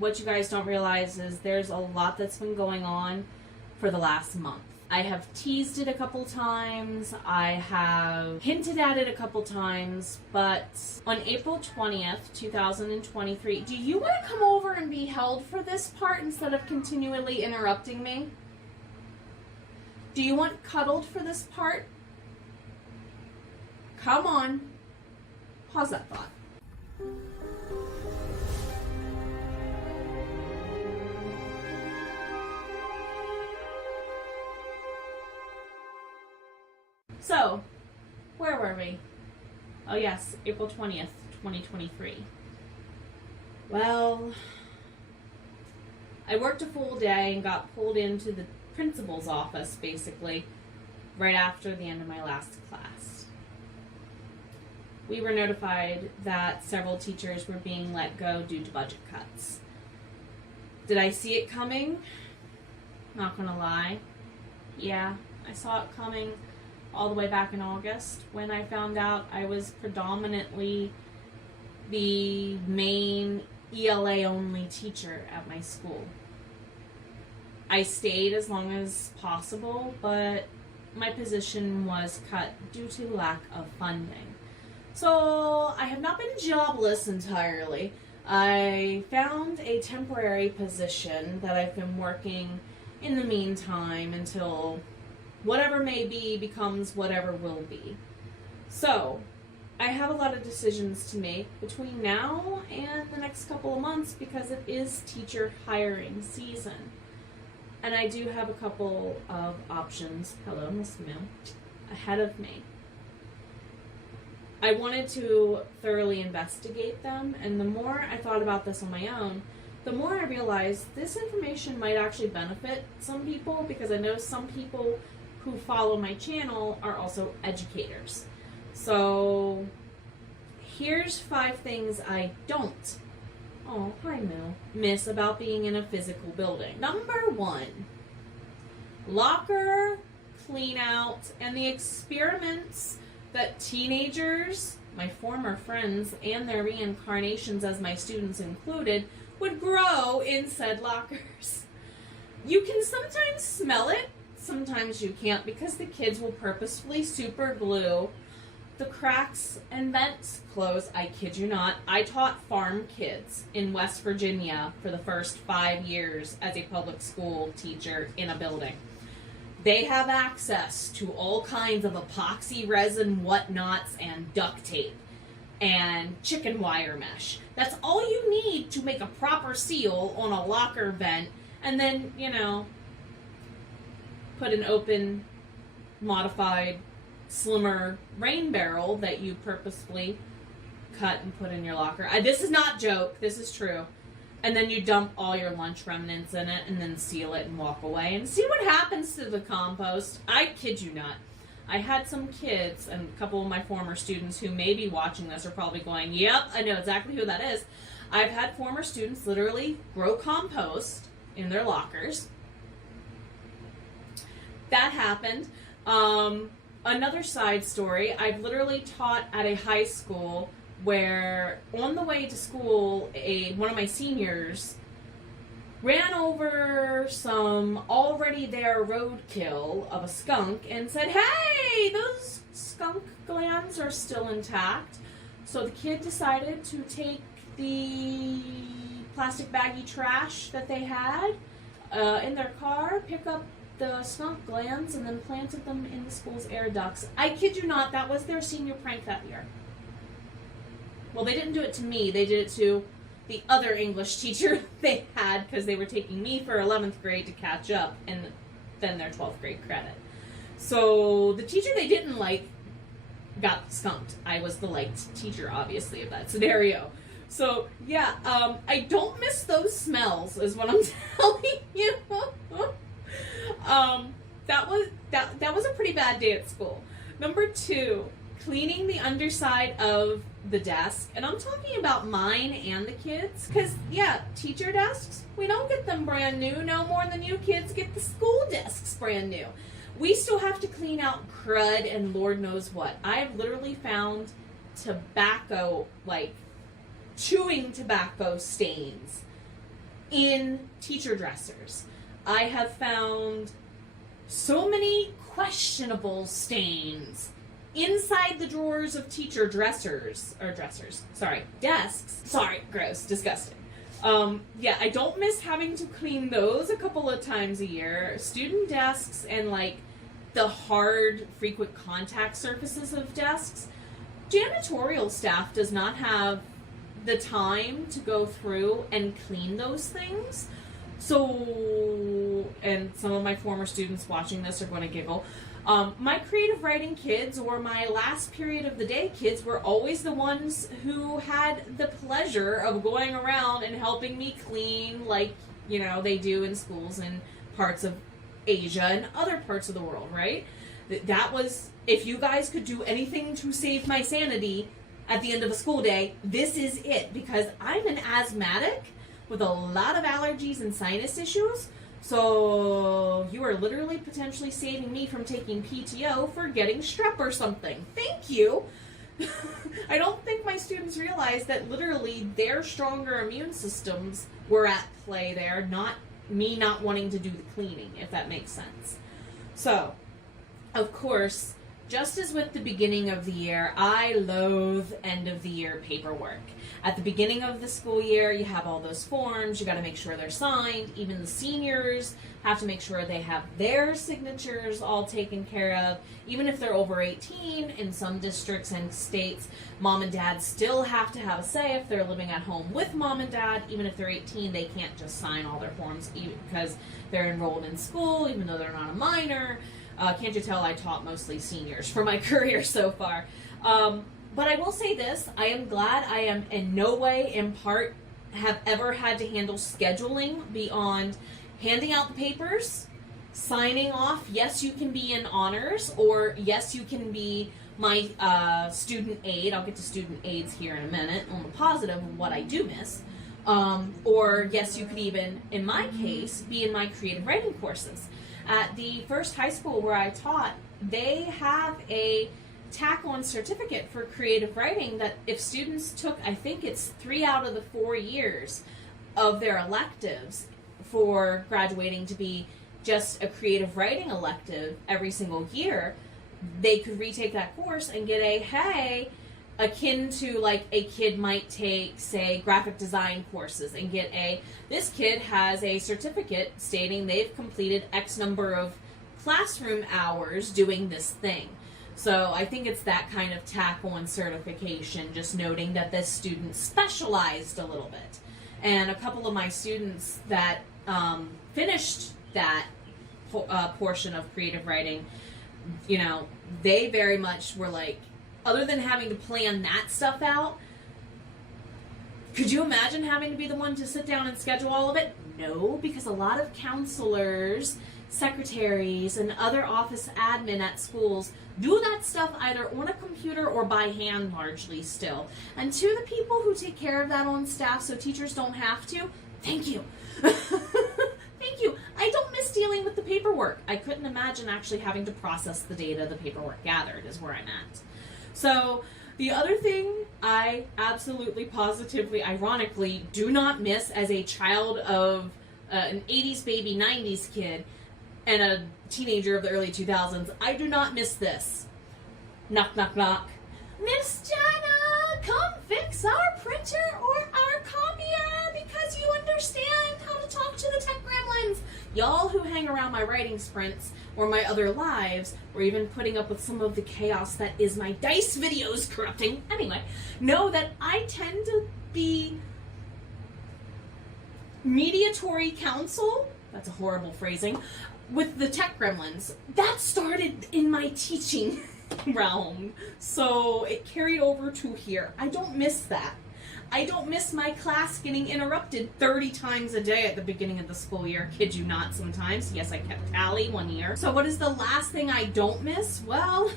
what you guys don't realize is there's a lot that's been going on for the last month. I have teased it a couple times, I have hinted at it a couple times, but on April 20th, 2023, do you want to come over and be held for this part instead of continually interrupting me? Do you want cuddled for this part? Come on. Pause that thought. So, where were we? Oh yes, April 20th, 2023. Well, I worked a full day and got pulled into the principal's office, basically, right after the end of my last class. We were notified that several teachers were being let go due to budget cuts. Did I see it coming? Not gonna lie. Yeah, I saw it coming all the way back in August when I found out I was predominantly the main ELA only teacher at my school. I stayed as long as possible, but my position was cut due to lack of funding. So I have not been jobless entirely. I found a temporary position that I've been working in the meantime until whatever may be becomes whatever will be. So, I have a lot of decisions to make between now and the next couple of months because it is teacher hiring season. And I do have a couple of options, hello Miss Mill, ahead of me. I wanted to thoroughly investigate them, and the more I thought about this on my own, the more I realized this information might actually benefit some people, because I know some people who follow my channel are also educators. So here's 5 things I don't, oh hi Mill, miss about being in a physical building. Number 1, locker clean out and the experiments that teenagers, my former friends, and their reincarnations as my students included, would grow in said lockers. You can sometimes smell it, sometimes you can't, because the kids will purposefully super glue the cracks and vents closed. I kid you not. I taught farm kids in West Virginia for the first 5 years as a public school teacher in a building. They have access to all kinds of epoxy resin whatnots and duct tape and chicken wire mesh. That's all you need to make a proper seal on a locker vent, and then, you know, put an open, modified, slimmer rain barrel that you purposefully cut and put in your locker. This is not a joke, this is true. And then you dump all your lunch remnants in it and then seal it and walk away and see what happens to the compost. I kid you not. I had some kids and a couple of my former students who may be watching this are probably going, yep, I know exactly who that is. I've had former students literally grow compost in their lockers. That happened. Another side story, I've literally taught at a high school where on the way to school, one of my seniors ran over some already there roadkill of a skunk and said, hey, those skunk glands are still intact. So the kid decided to take the plastic baggy trash that they had in their car, pick up the skunk glands, and then planted them in the school's air ducts. I kid you not, that was their senior prank that year. Well, they didn't do it to me, they did it to the other English teacher they had, because they were taking me for 11th grade to catch up, and then their 12th grade credit. So the teacher they didn't like got skunked. I was the liked teacher, obviously, of that scenario. So, yeah, I don't miss those smells, is what I'm telling you. That was a pretty bad day at school. Number 2, cleaning the underside of the desk, and I'm talking about mine and the kids, because yeah, teacher desks, we don't get them brand new no more than you kids get the school desks brand new. We still have to clean out crud and Lord knows what. I've literally found tobacco, like chewing tobacco stains in teacher dressers. I have found so many questionable stains inside the drawers of teacher desks. Sorry, gross, disgusting. Yeah, I don't miss having to clean those a couple of times a year. Student desks and like the hard, frequent contact surfaces of desks. Janitorial staff does not have the time to go through and clean those things. So, and some of my former students watching this are going to giggle. My creative writing kids, or my last period of the day kids, were always the ones who had the pleasure of going around and helping me clean, like, you know, they do in schools in parts of Asia and other parts of the world, right? That was, if you guys could do anything to save my sanity at the end of a school day, this is it, because I'm an asthmatic with a lot of allergies and sinus issues. So you are literally potentially saving me from taking PTO for getting strep or something. Thank you. I don't think my students realize that literally their stronger immune systems were at play there, not me not wanting to do the cleaning, if that makes sense. So, of course, just as with the beginning of the year, I loathe end of the year paperwork. At the beginning of the school year, you have all those forms, you got to make sure they're signed. Even the seniors have to make sure they have their signatures all taken care of. Even if they're over 18, in some districts and states, mom and dad still have to have a say if they're living at home with mom and dad. Even if they're 18, they can't just sign all their forms because they're enrolled in school, even though they're not a minor. Can't you tell I taught mostly seniors for my career so far? But I will say this, I am glad I am in no way, in part, have ever had to handle scheduling beyond handing out the papers, signing off, yes, you can be in honors, or yes, you can be my student aide. I'll get to student aides here in a minute on the positive of what I do miss. Or yes, you could even, in my case, be in my creative writing courses. At the first high school where I taught, they have a tack-on certificate for creative writing that if students took, I think it's 3 out of the 4 years of their electives for graduating to be just a creative writing elective every single year, they could retake that course and get a, hey, akin to like a kid might take, say, graphic design courses and get a, this kid has a certificate stating they've completed X number of classroom hours doing this thing. So I think it's that kind of tack-on certification, just noting that this student specialized a little bit. And a couple of my students that finished that portion of creative writing, you know, they very much were like, other than having to plan that stuff out, could you imagine having to be the one to sit down and schedule all of it? No, because a lot of counselors, secretaries, and other office admin at schools do that stuff either on a computer or by hand largely still. And to the people who take care of that on staff so teachers don't have to, thank you. Thank you. I don't miss dealing with the paperwork. I couldn't imagine actually having to process the data the paperwork gathered is where I'm at. So the other thing I absolutely, positively, ironically do not miss as a child of an 80s baby, 90s kid, and a teenager of the early 2000s, I do not miss this. Knock, knock, knock. Miss Jenna, come fix our printer or our copier because you understand how to talk to the tech gremlins. Y'all who hang around my writing sprints or my other lives, or even putting up with some of the chaos that is my dice videos corrupting, anyway, know that I tend to be mediatory counsel, that's a horrible phrasing, with the tech gremlins. That started in my teaching realm, so it carried over to here. I don't miss that. I don't miss my class getting interrupted 30 times a day at the beginning of the school year. Kid you not sometimes. Yes, I kept tally one year. So what is the last thing I don't miss? Well,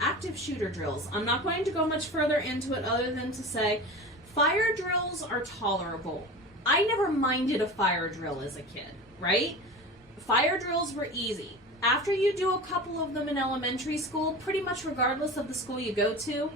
active shooter drills. I'm not going to go much further into it other than to say fire drills are tolerable. I never minded a fire drill as a kid, right? Fire drills were easy. After you do a couple of them in elementary school, pretty much regardless of the school you go to,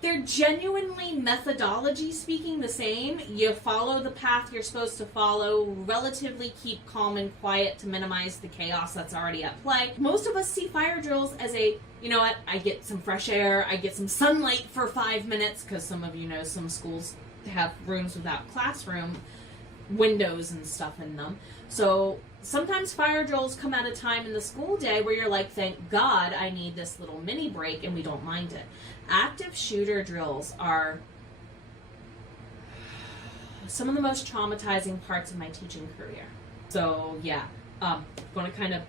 they're genuinely, methodology speaking, the same. You follow the path you're supposed to follow, relatively keep calm and quiet to minimize the chaos that's already at play. Most of us see fire drills as a, you know what, I get some fresh air, I get some sunlight for 5 minutes, because some of you know some schools have rooms without classroom windows and stuff in them. So sometimes fire drills come at a time in the school day where you're like, thank God I need this little mini break, and we don't mind it. Active shooter drills are some of the most traumatizing parts of my teaching career. So yeah, going to kind of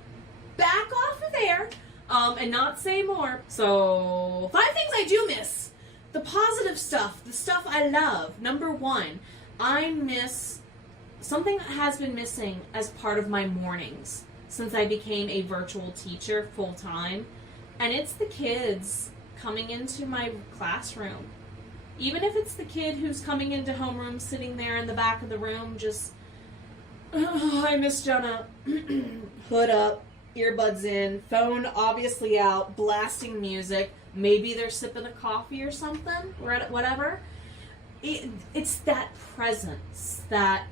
back off of there and not say more. So 5 things I do miss. The positive stuff, the stuff I love. Number 1, I miss something that has been missing as part of my mornings since I became a virtual teacher full time, and it's the kids coming into my classroom. Even if it's the kid who's coming into homeroom, sitting there in the back of the room, just, oh, I miss Jenna. Hood up, earbuds in, phone obviously out, blasting music. Maybe they're sipping a coffee or something, or whatever. It's that presence, that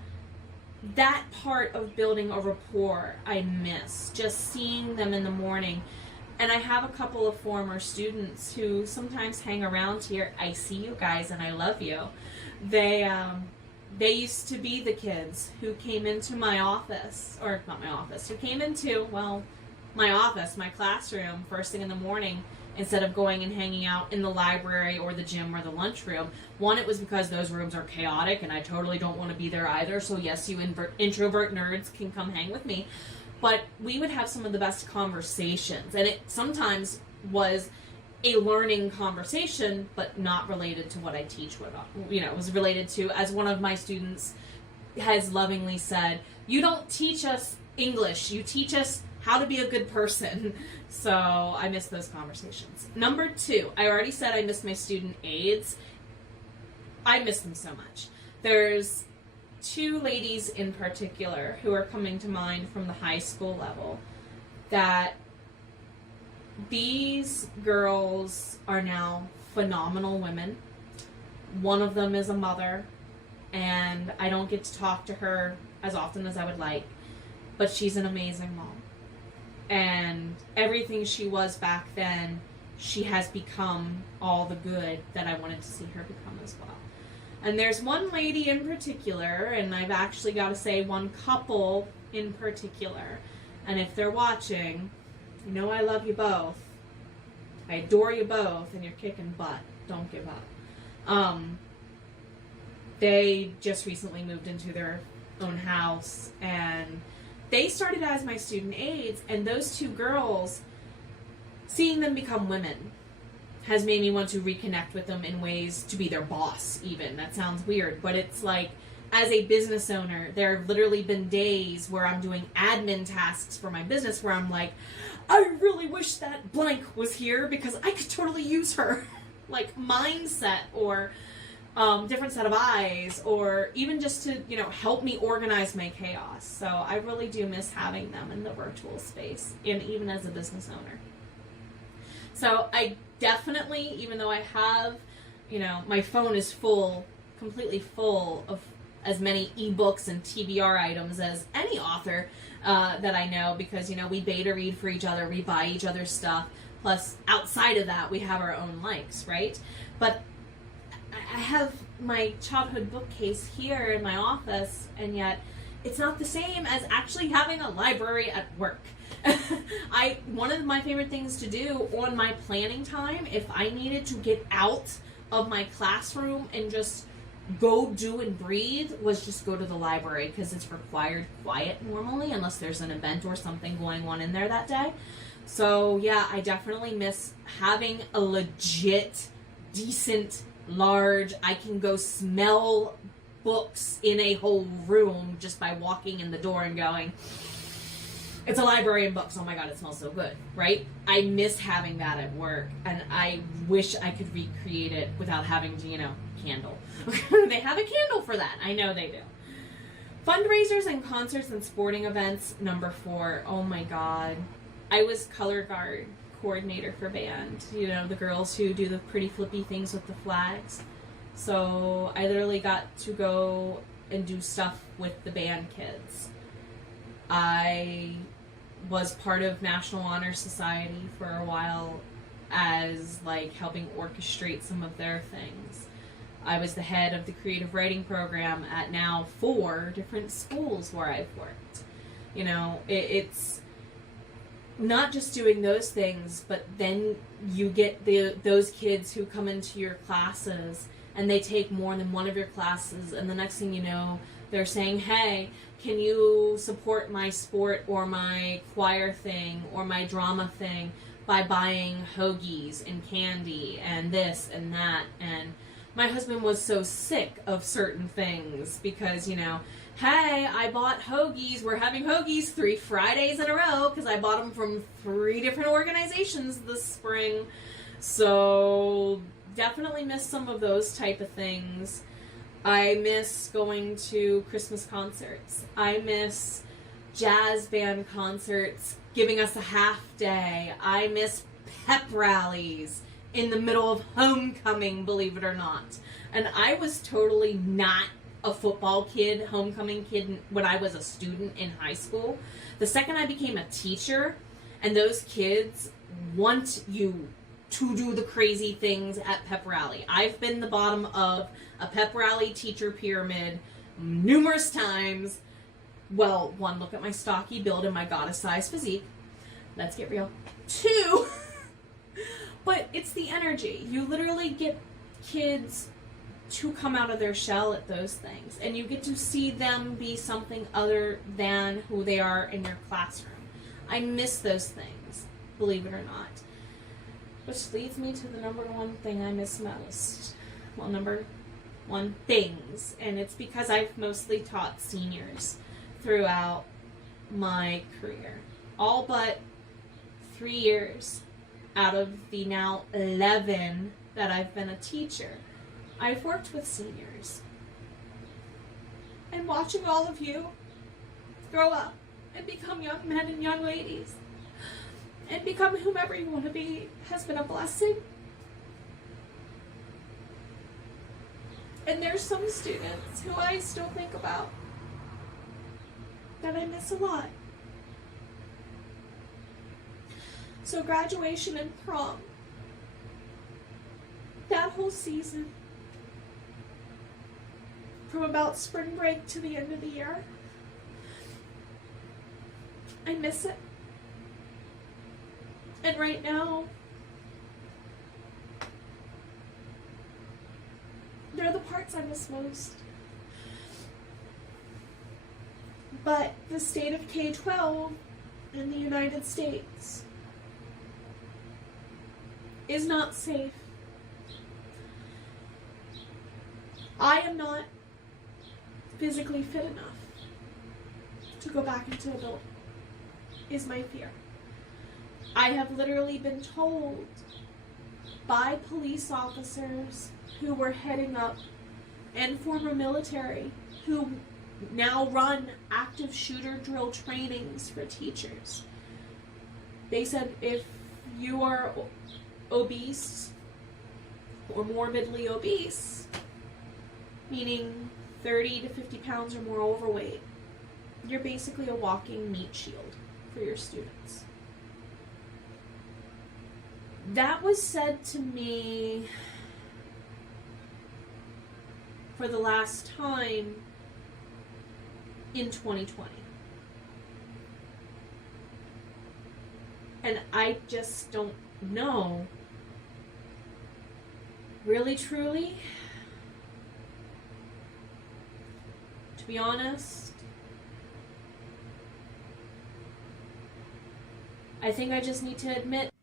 part of building a rapport I miss. Just seeing them in the morning. And I have a couple of former students who sometimes hang around here. I see you guys and I love you. They used to be the kids who came into my office, or not my office, who came into, well, my office, my classroom, first thing in the morning, instead of going and hanging out in the library or the gym or the lunchroom. One, it was because those rooms are chaotic and I totally don't want to be there either. So yes, you introvert nerds can come hang with me. But we would have some of the best conversations, and it sometimes was a learning conversation, but not related to what I teach. It was related to, as one of my students has lovingly said, you don't teach us English, you teach us how to be a good person. So I miss those conversations. Number 2, I already said I miss my student aides. I miss them so much. There's 2 ladies in particular who are coming to mind from the high school level that these girls are now phenomenal women. One of them is a mother, and I don't get to talk to her as often as I would like, but she's an amazing mom. And everything she was back then, she has become all the good that I wanted to see her become as well. And there's one lady in particular, and I've actually got to say one couple in particular. And if they're watching, you know I love you both. I adore you both, and you're kicking butt. Don't give up. They just recently moved into their own house, and they started as my student aides, and those 2 girls, seeing them become women has made me want to reconnect with them in ways to be their boss even. That sounds weird, but it's like, as a business owner, there have literally been days where I'm doing admin tasks for my business where I'm like, I really wish that blank was here because I could totally use her. Like mindset, or different set of eyes, or even just to, help me organize my chaos. So I really do miss having them in the virtual space, and even as a business owner. So I definitely, even though I have, my phone is full, completely full of as many ebooks and TBR items as any author that I know, because, we beta read for each other, we buy each other's stuff, plus outside of that, we have our own likes, right? But I have my childhood bookcase here in my office, and yet it's not the same as actually having a library at work. One of my favorite things to do on my planning time, if I needed to get out of my classroom and just go do and breathe, was just go to the library, because it's required quiet normally unless there's an event or something going on in there that day. So yeah, I definitely miss having a legit, decent, large, I can go smell books in a whole room just by walking in the door and going, it's a library and books, oh my god, it smells so good, right? I miss having that at work, and I wish I could recreate it without having to, candle. They have a candle for that, I know they do. Fundraisers and concerts and sporting events, number 4, oh my god. I was color guard coordinator for band. You know, the girls who do the pretty flippy things with the flags. So I literally got to go and do stuff with the band kids. I was part of National Honor Society for a while as like helping orchestrate some of their things. I was the head of the creative writing program at now 4 different schools where I've worked. You know, it's not just doing those things, but then you get those kids who come into your classes and they take more than one of your classes, and the next thing you know, they're saying, hey, can you support my sport or my choir thing or my drama thing by buying hoagies and candy and this and that. And my husband was so sick of certain things because, you know, hey, I bought hoagies. We're having hoagies 3 Fridays in a row because I bought them from 3 different organizations this spring. So definitely miss some of those type of things. I miss going to Christmas concerts. I miss jazz band concerts giving us a half day. I miss pep rallies in the middle of homecoming, believe it or not. And I was totally not a football kid, homecoming kid when I was a student in high school. The second I became a teacher and those kids want you to do the crazy things at pep rally. I've been the bottom of a pep rally teacher pyramid numerous times. Well, 1, look at my stocky build and my goddess-sized physique. Let's get real. 2, but it's the energy. You literally get kids to come out of their shell at those things, and you get to see them be something other than who they are in your classroom. I miss those things, believe it or not. Which leads me to the number 1 thing I miss most. Well, number 1 things, and it's because I've mostly taught seniors throughout my career. All but 3 years out of the now 11 that I've been a teacher, I've worked with seniors. And watching all of you grow up and become young men and young ladies and become whomever you want to be has been a blessing. And there's some students who I still think about that I miss a lot. So graduation and prom, that whole season, from about spring break to the end of the year, I miss it. And right now, they're the parts I miss most. But the state of K-12 in the United States is not safe. I am not physically fit enough to go back into a building, is my fear. I have literally been told by police officers who were heading up and former military who now run active shooter drill trainings for teachers. They said if you are obese or morbidly obese, meaning 30 to 50 pounds or more overweight, you're basically a walking meat shield for your students. That was said to me for the last time in 2020. And I just don't know, really truly, to be honest, I think I just need to admit